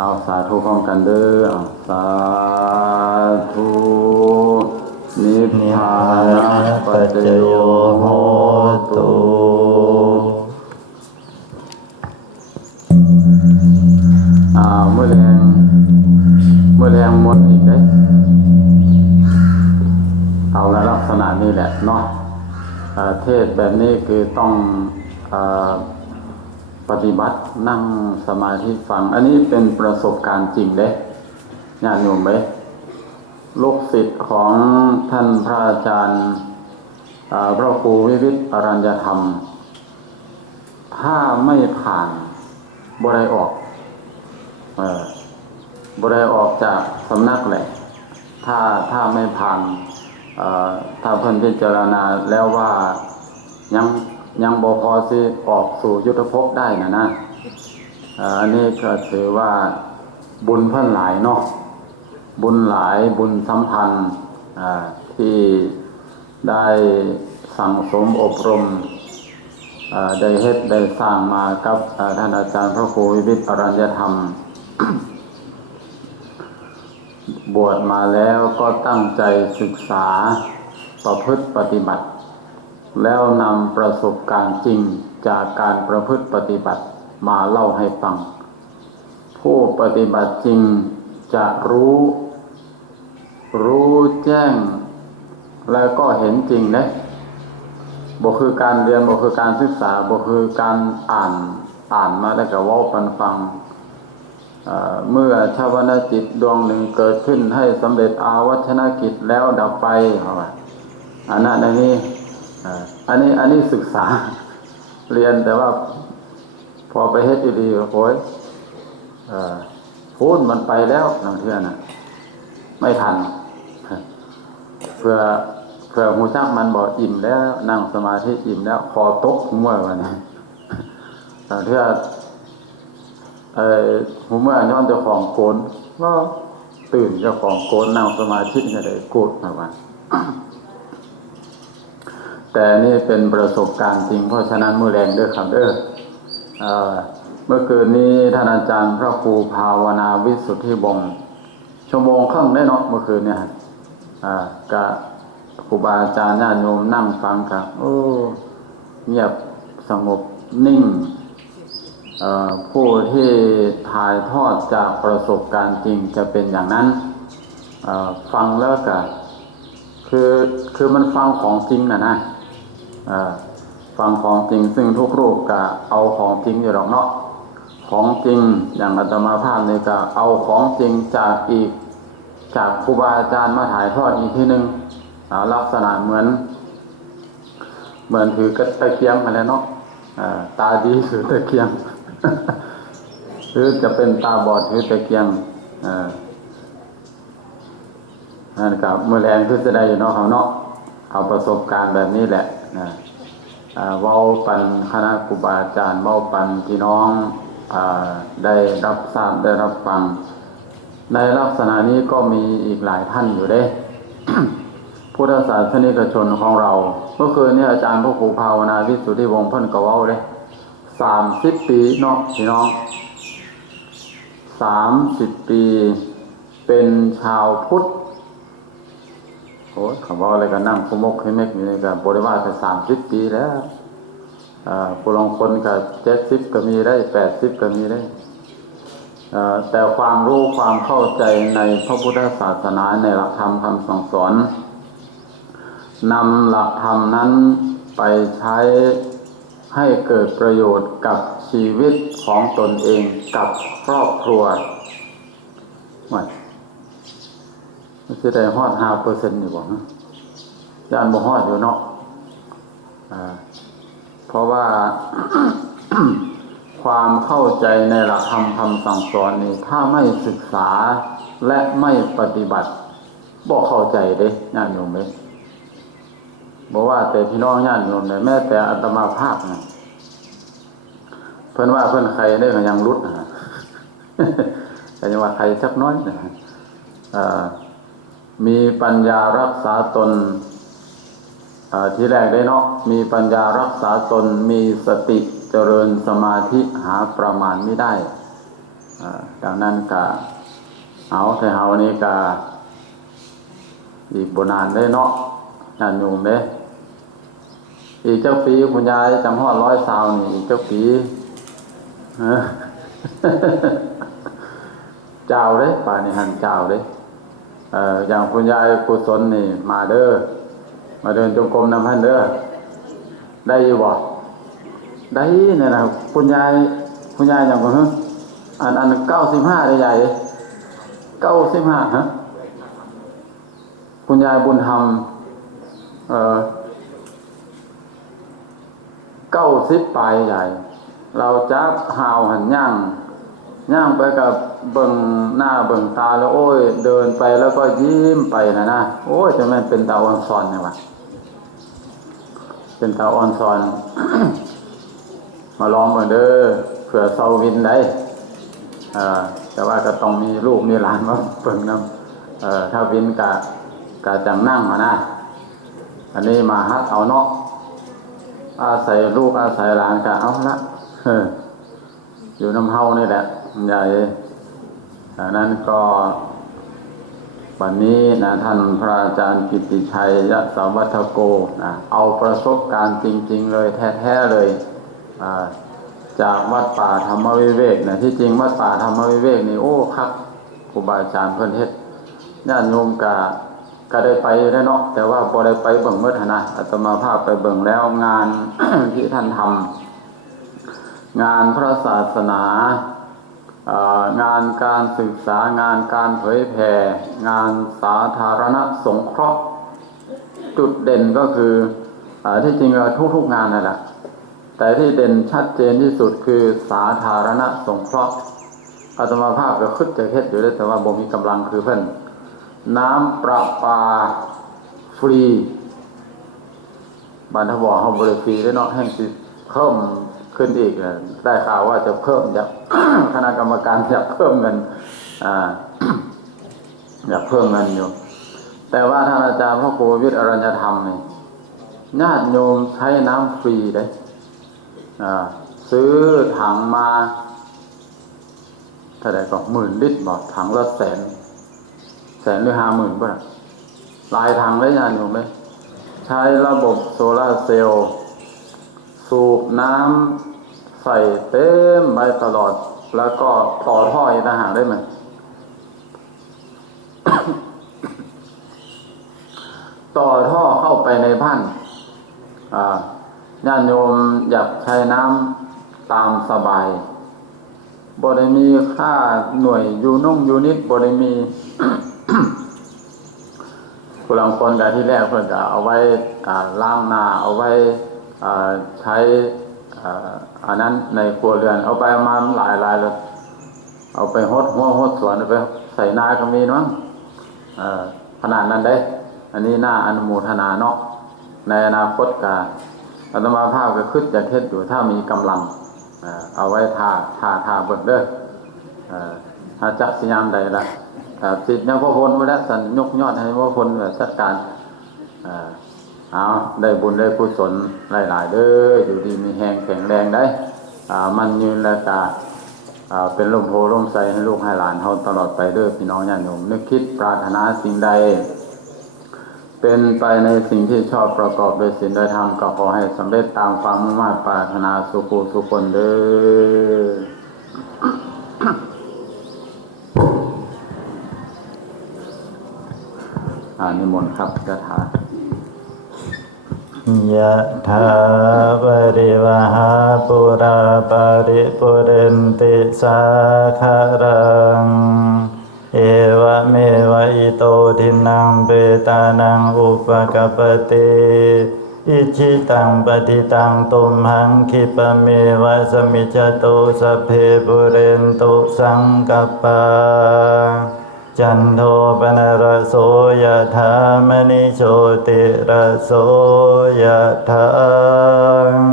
เอาสาธุพร้อมกันเด้อเอาสาธุนิพนิพาพานะปัจจโยโหตุอ่าเมื่อแรงเมื่อแรงหมดอีกเด้เอาละลักษณะนี้แหละเนาะเทศแบบนี้คือต้องอ ปฏิบัตินั่งสมาธิฟัง อันนี้เป็นประสบการณ์จริงเด้ญาติโยมไหมลูกศิษย์ของท่านพระอาจารย์พระครูวิวิตอรัญญธรรม ถ้าไม่ผ่านบริออกบริออกจากสำนักแหละ ถ้าถ้าไม่ผ่านถ้าเพิ่นพิจารณาแล้วว่ายัง ยังบพอสิออกสู่ยุทธภพได้นะนะอันนี้ก็ถือว่าบุญเพิ่นหลายเนาะบุญหลายบุญสัมพันธ์ที่ได้สั่งสมอบรมได้เฮ็ดได้สร้างมากับท่านอาจารย์พระครูวิวิตอรัญญธรรม บวชมาแล้วก็ตั้งใจศึกษาประพฤติปฏิบัติ แล้วนำประสบการณ์จริงจากการประพฤติปฏิบัติมาเล่าให้ฟัง ผู้ปฏิบัติจริงจะรู้ รู้แจ้ง แล้วก็เห็นจริงนะบ่คือการเรียนบ่คือการศึกษาบ่คือการอ่านอ่านมาแล้วก็ว้าปันฟังเเมื่อชาวนาจิตดวงหนึ่งเกิดขึ้นให้สำเร็จอาวัชนกิจแล้วดับไปเขาว่าอันนั้นอันนี้ อันนี้อันนี้ศึกษาเรียนแต่ว่า พอไปเฮ็ดดีๆโอ้ยพูดมันไปแล้วนังเทื่อน่ะไม่ทันเพื่อเพื่อหูจักมันบอกอิ่มแล้วนั่งสมาธิอิ่มแล้วคอตกหัววันนี้แต่เพื่อเออหูเมื่อย้อนเจ้าของโกนก็ตื่นเจ้าของโกนนั่งสมาธิก็ได้โกดมาวัน แต่นี่เป็นประสบการณ์จริง เพราะฉะนั้นมือแรงเด้อครับเด้อเอ่อเมื่อคืนนี้ท่านอาจารย์พระครูภาวนาวิสุทธิวงชั่วโมงครึ่งได้เนาะเมื่อคืนเนี่ยอ่ากะครูบาอาจารย์ญาติโยมนั่งฟังกับโอ้เงียบสงบนิ่งผู้ที่ถ่ายทอดจากประสบการณ์จริงจะเป็นอย่างนั้นฟังแล้วก็คือคือมันฟังของจริงนะนะ ฟังของจริงซึ่งทุกรูปก็เอาของจริงอยู่หรอกเนาะของจริงอย่างอาตมาภาพนี่ก็เอาของจริงจากอีก จากครูบาอาจารย์มาถ่ายทอดอีกทีหนึ่งอ่าลักษณะเหมือน เหมือนถือกระตะเกียงอะไรเนาะตาดีถือตะเกียงหรือจะเป็นตาบอดถือตะเกียงนั่นกับเมือแรงคือจะได้อยู่เนาะเขาเนาะเอาประสบการณ์แบบนี้แหละ นะอ่าเว้าปันคณะครูบาอาจารย์เว้าปันพี่น้องอได้รับทราบได้รับฟัง ในลักษณะนี้ก็มีอีกหลายท่านอยู่เด้พุทธศาสนิกชนของเราเมื่อคืนนี้อาจารย์พระครูภาวนาวิสุทธิวงศ์เพิ่นก็เว้าเลยสามสิบปีเนาะพี่น้องสามสิบปี เป็นชาวพุทธ อ้ยเขาบอกอะไรกันนั่งคุมกให้เมกอยู่การบริวารแค่สามสิบปีแล้วผู้ลงคนก็เจ็ดสิบก็มีได้แปดสิบก็มีได้แต่ความรู้ความเข้าใจในพระพุทธศาสนาในหลักธรรมคำสั่งสอนนำหลักธรรมนั้นไปใช้ให้เกิดประโยชน์กับชีวิตของตนเองกับครอบครัวว่า มันจะได้ฮอดห้าเปอร์เซ็นต์อยู่บ่ฮะยานบ่ฮอดอยู่เนาะอ่าเพราะว่าความเข้าใจในหลักธรรมคำสั่งสอนนี่ถ้าไม่ศึกษาและไม่ปฏิบัติบ่เข้าใจเด้ญาติโยมเด้บอกว่าแต่พี่น้องญาติโยมเนี่ยแม้แต่อัตมาภาพนะเพิ่อนว่าเพิ่อนใครได้ก็ยังรุดนะแต่ยังว่าใครสักน้อยนะอ่อ มีปัญญารักษาตนที่แรกได้เนาะมีปัญญารักษาตนมีสติเจริญสมาธิหาประมาณไม่ได้อ่าดังนั้นก็เอาแต่เฮานี่ก็อีกบนานได้เนาะงานโยมเด้อีกเจ้าปีคุณยายจำฮอดร้อยสาวนี่อีกเจ้าปีเจ้าเด้ป่านนี้หันเจ้าเด้ อย่างคุณยายกุศลนี่ มาเด้อมาเดินจงกรมนำพันเด้อได้อยู่บ่ได้เนี่ยนะคุณยายคุณยายอย่างก็ฮะอันอันเก้าสิบห้าได้ใหญ่เก้าสิบห้าฮะคุณยายบุญธรรมเออเก้าสิบปลายใหญ่ เราจะหาวหันย่าง ย่างไปกับเบิ่งหน้าเบิ่งตาแล้วโอ้ย เดินไปแล้วก็ยิ้มไปนะนะโอ้ยจะแม่นเป็นตาอ่อนซอนเนี่ยวะเป็นตาอ่อนซอน มาลองมาเด้อเผื่อเซาวินได้เออแต่ว่าก็ต้องมีลูกมีหลานมาเบิ่งนำเออถ้าวินกะกะจังนั่งมานะอันนี้มาฮัดเอาเนาะอาศัยลูกอาศัยหลานกะเอาละเอออยู่น้ำเฮานี่แหละ ใหญ่นั้นก็วันนี้นะท่านพระอาจารย์กิติชัยยะสาวัฒโกนะเอาประสบการณ์จริง ๆ เลยแท้ๆเลยจากวัดป่าธรรมวิเวกนะที่จริงวัดป่าธรรมวิเวกนี่โอ้ครับครูบาอาจารย์เพิ่อนเฮ็ดญาติโยมกะก็ได้ไปได้เนาะแต่ว่าพอได้ไปเบิ่งเมื่อนะอาตมาภาพไปเบิ่งแล้วงานที่ท่านทำงานพระศาสนา งานการศึกษางานการเผยแผ่งานสาธารณสงเคราะห์ จุดเด่นก็คืออที่จริงทุกๆงานนั่นแหละแต่ที่เด่นชัดเจนที่สุดคือสาธารณสงเคราะห์อาตมาภาพก็คึดจะเฮ็ดอยู่ได้แต่ว่าบ่มีกำลังคือเพิ่นน้ำประปาฟรีบรรทบอเขาบริฟรีได้เนาะแห่งสิเพิ่ม ขึ้นอีกนะได้ข่าวว่าจะเพิ่มอยากคณะกรรมการอยากเพิ่มเงินอ่าอยากเพิ่มเงินอยู่ แต่ว่าท่านอาจารย์พระครูวิทย์อรัญธรรมเนี่ยญาติโยมใช้น้ำฟรีเลยอ่าซื้อถังมาเท่าไหร่ก็หมื่นลิตรบอกถังละแสน แสนหรือห้าหมื่นป่ะหลายถังเลยญาติโยมเลยใช้ระบบโซลาร์เซลล์สูบน้ำ ใส่เต็มไปตลอด แล้วก็ต่อท่ออาหากได้ไหมต่อท่อเข้าไปในบ้านอ่าญาติโยมอยากใช้น้ำตามสบายบได้มีค่าหน่วยยูนุ่งยูนิตบได้มีผู้ลางคนกับที่แรกเพื่อนก็เอาไว้ล้างหน้าเอาไว้ใช้ อันนั้นในครัวเรือนเอาไปมาหลายหลายเลยเอาไปหดหัวหดสวนไปใส่นาก็มีมั้งขนาดนั้นได้ อันนี้หน่าอนุโมทนาเนาะในอนาคตกาอาตมาภาพก็ขึ้นจะเทศอยู่ถ้ามีกำลังเอาไว้ทาทาทาบิดเด้ออาจักสยามใดละแต่จิตยังพระพลไว้แล้วสันยกยอดให้พระพลจัดการอ่อ เอาได้บุญได้กุศลหลาย ๆ เด้ออยู่ดีมีแหงแข็งแรงได้อ่ามันยืนและกาอ่าเป็นลมโพลมใสให้ลูกให้หลานเฮาตลอดไปเด้อพี่น้องญาติโยมนึกคิดปรารถนาสิ่งใด เป็นไปในสิ่งที่ชอบประกอบด้วยศีลด้วยธรรมก็ขอให้สำเร็จตามความมุ่งมั่นปรารถนาสุขุสุคนเด้ออ่านิมนต์ครับกระถา ยะถาปริวหาปุราปาริปุเรนติสาคารัง เอวะเมวะอิโตทินังเปตานังอุปกปปติอิชิตังปฏิตังตุมหังคิปเมวะสมิจจตุสเพปุเรนตุสังกปปา จันโทปนรโสยธามณิโชติรโสยธา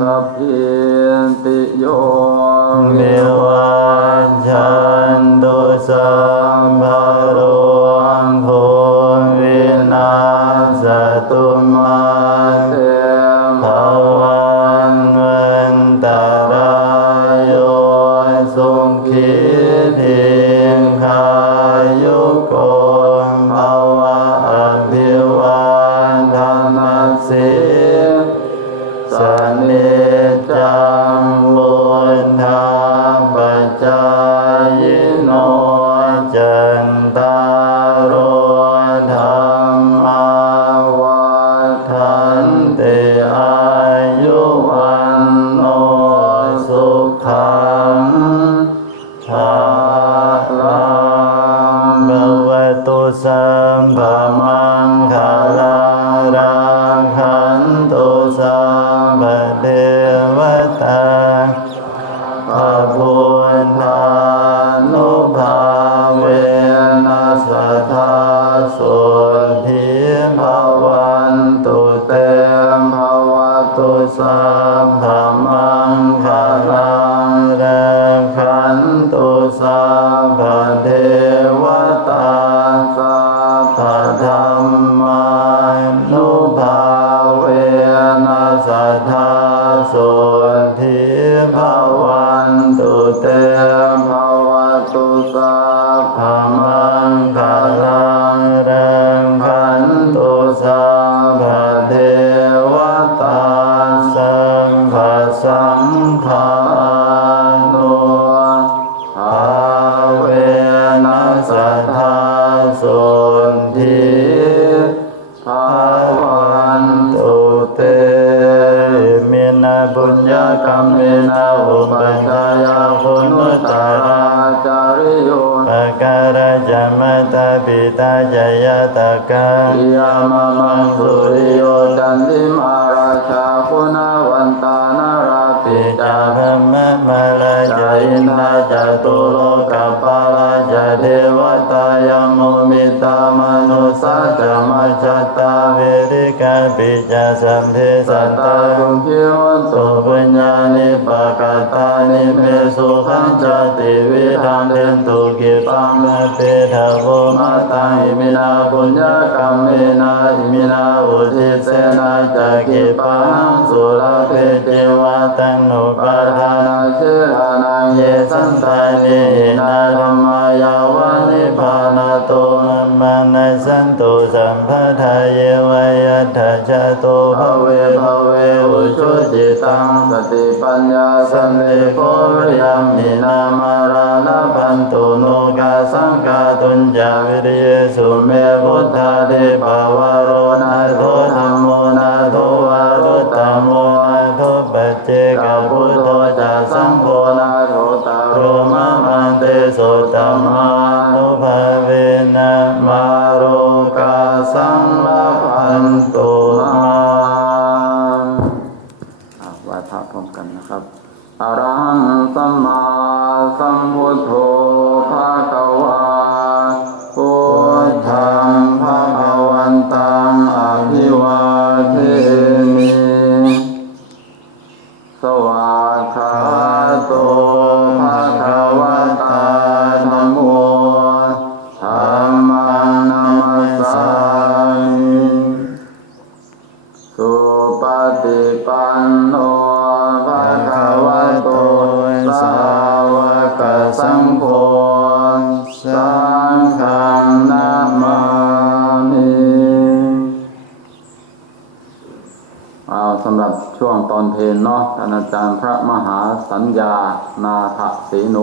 สัพพิติโยเมวา করো ตาปิตาจายตะกาอิยามามังสุริโยจันติมาราชาคุณวันตานา ราติปิจาจาพมะมาลาจายินาจตุโลกปาลาจเทวตายามุมิตามนุสัจมัจจตาเวริกาปิจาสัมเพสัสัตตาคุมพิวันตุปัญญานิปกตานิเมสุขันจติวิธังเดนตุกิปังเปทะโวมาตังอิมินาปุญญากรรมเมนาอิมินาอุทิเสนาจักกิปังสุรเพเจวตังโนปาทานานาเชรานังเยสันตานินาธรรมายาวานิพานาโตมานัสสันตุสัมปทาเยวยัตถะชะโตภเวภเวอุชุจิตังสติปัญญาสัสัมมเลเลโกโกริยามินามาราลพันตุโนกาสังกาตุญจาวิริยสุเมพุทธาเทภาวโรนาโทธรรมโมนาโทวารุตตโมโทปัจ เจกพุทโธจาสังโฆนาโทตาโรมามันเตโสตมานุภาเวนะมาโรกาสังลพันตุมาอะไหว้พระพร้อมกันนะครับอรหังสัมมาสัมพุทโธ อาจารย์พระมหาสัญญา นาถเสโน